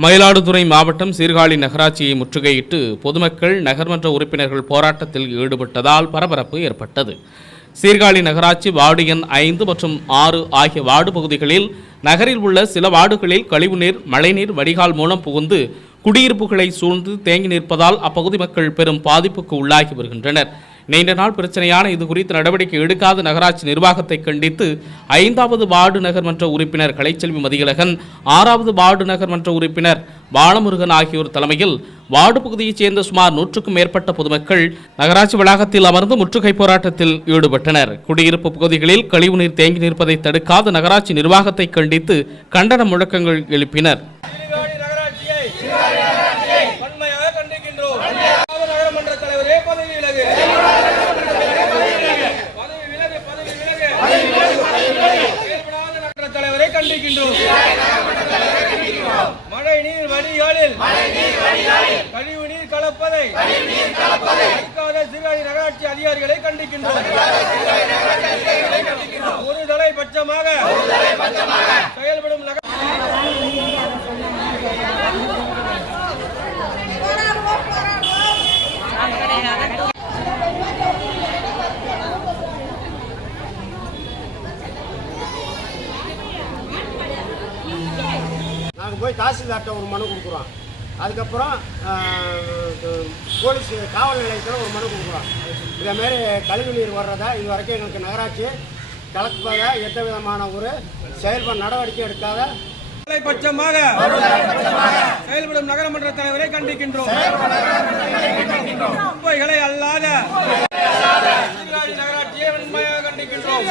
மயிலாடுதுறை மாவட்டம் சீர்காழி நகராட்சியை முற்றுகையிட்டு பொதுமக்கள் நகர்மன்ற உறுப்பினர்கள் போராட்டத்தில் ஈடுபட்டதால் பரபரப்பு ஏற்பட்டது. சீர்காழி நகராட்சி வார்டு எண் ஐந்து மற்றும் ஆறு ஆகிய வார்டு பகுதிகளில் நகரில் உள்ள சில வார்டுகளில் கழிவுநீர் மழைநீர் வடிகால் மூலம் புகுந்து குடியிருப்புகளை சூழ்ந்து தேங்கி நிற்பதால் அப்பகுதி மக்கள் பெரும் பாதிப்புக்கு உள்ளாகி வருகின்றனர். நீண்ட நாள் பிரச்சனையான இது குறித்து நடவடிக்கை எடுக்காத நகராட்சி நிர்வாகத்தை கண்டித்து ஐந்தாவது வார்டு நகர்மன்ற உறுப்பினர் கலைச்செல்வி மதியழகன் ஆறாவது வார்டு நகர்மன்ற உறுப்பினர் பாலமுருகன் ஆகியோர் தலைமையில் வார்டு பகுதியைச் சேர்ந்த சுமார் நூற்றுக்கும் மேற்பட்ட பொதுமக்கள் நகராட்சி வளாகத்தில் அமர்ந்து முற்றுகை போராட்டத்தில் ஈடுபட்டனர். குடியிருப்பு பகுதிகளில் கழிவுநீர் தேங்கி நிற்பதை தடுக்காத நகராட்சி நிர்வாகத்தை கண்டித்து கண்டன முழக்கங்கள் எழுப்பினர் சீர்காழி நகராட்சியை வன்மையாக கண்டிக்கின்றோம் நகரமன்ற தலைவரே பதவி விலகு பதவி விலகு பதவி விலகு செயல்படாத நகர தலைவரை கண்டிக்கின்றோம். மழை நீர் வடிகாலில் கழிவு நீர் கலப்பதை இருக்காத சீர்காழி நகராட்சி அதிகாரிகளை கண்டிக்கின்றோம். ஒரு தலைபட்சமாக செயல்படும் அங்கே போய் தாசில்தார்கிட்ட ஒரு மனு கொடுக்குறோம் அதுக்கப்புறம் போலீஸ் காவல் நிலையத்தில் ஒரு மனு கொடுக்குறோம் இதேமாரி கழிவு நீர் வர்றதா இது வரைக்கும் எங்களுக்கு நகராட்சி கலக்குவதை எந்த விதமான ஒரு செயல்பட நடவடிக்கை எடுக்காத பட்சமாக செயல்படும் நகரமன்ற தலைவரை கண்டிக்கின்றோம் குப்பைகளை அல்லாத நகராட்சியை கண்டிக்கின்றோம்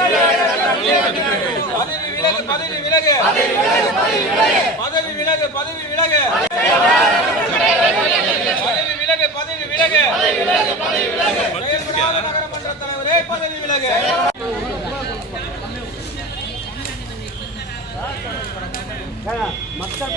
பதவி விலகு பதவி விலகு பதவி பதவி விலக. பதவி விலகு பதவி விலகு. நகரமன்ற தலைவரே பதவி விலகு. மக்கள்